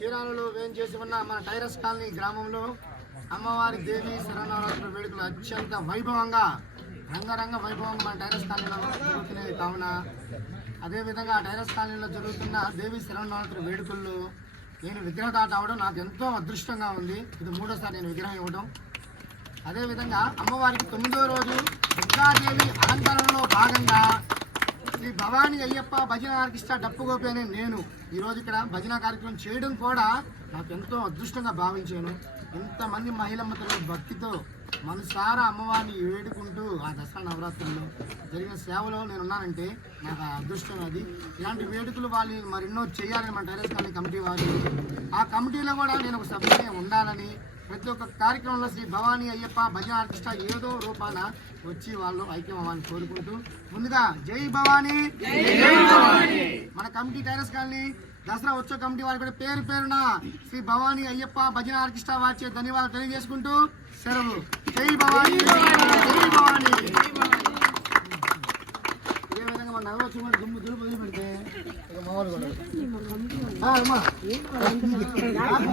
చీరాలలో వేయించేసి ఉన్న మన టైరస్ కాలనీ గ్రామంలో అమ్మవారి దేవి శరణవరాత్రుల వేడుకలు అత్యంత వైభవంగా రంగరంగ వైభవంగా మన టైరస్ కాలనీలో జరుగుతున్నాయి కావున అదేవిధంగా ఆ టైరస్ కాలనీలో జరుగుతున్న దేవి శరణవరాత్రుల వేడుకల్లో నేను విగ్రహదాట అవడం నాకు ఎంతో అదృష్టంగా ఉంది. ఇది మూడోసారి నేను విగ్రహం ఇవ్వడం. అదేవిధంగా అమ్మవారికి 9వ రోజు దుర్గాదేవి అలంకరణలో భాగంగా శ్రీ భవానీ అయ్యప్ప భజన ఆర్కెస్ట్రా డప్పు గోపి అనే నేను ఈరోజు ఇక్కడ భజన కార్యక్రమం చేయడం కూడా నాకు ఎంతో అదృష్టంగా భావించాను. ఇంతమంది మహిళమ్మతో భక్తితో మనసారా అమ్మవారిని వేడుకుంటూ ఆ దసరా నవరాత్రుల్లో జరిగిన సేవలో నేనున్నానంటే నాకు ఆ అదృష్టం. అది ఇలాంటి వేడుకలు వాళ్ళు మరెన్నో చేయాలని మన టైరస్ కాలనీ కమిటీ వారు, ఆ కమిటీలో కూడా నేను ఒక సభ్యునే ఉండాలని ప్రతి ఒక్క కార్యక్రమంలో శ్రీ భవానీ అయ్యప్ప భజన ఆర్కెస్ట్రా ఏదో రూపాన వచ్చి వాళ్ళు ఐక్యం అవ్వాలని కోరుకుంటూ ముందుగా జై భవానీ. మన కమిటీ టైరస్ కాలనీ దసరా ఉత్సవ కమిటీ వారి కూడా పేరు పేరున శ్రీ భవానీ అయ్యప్ప భజన ఆర్కెస్ట్రా వారిచే ధన్యవాదాలు తెలియజేసుకుంటూ సెలవు. జై భవానీ, జై భవానీ. ఇదే విధంగా మన నగర వచ్చి దుమ్ము దులుపు పెడితే మామూలు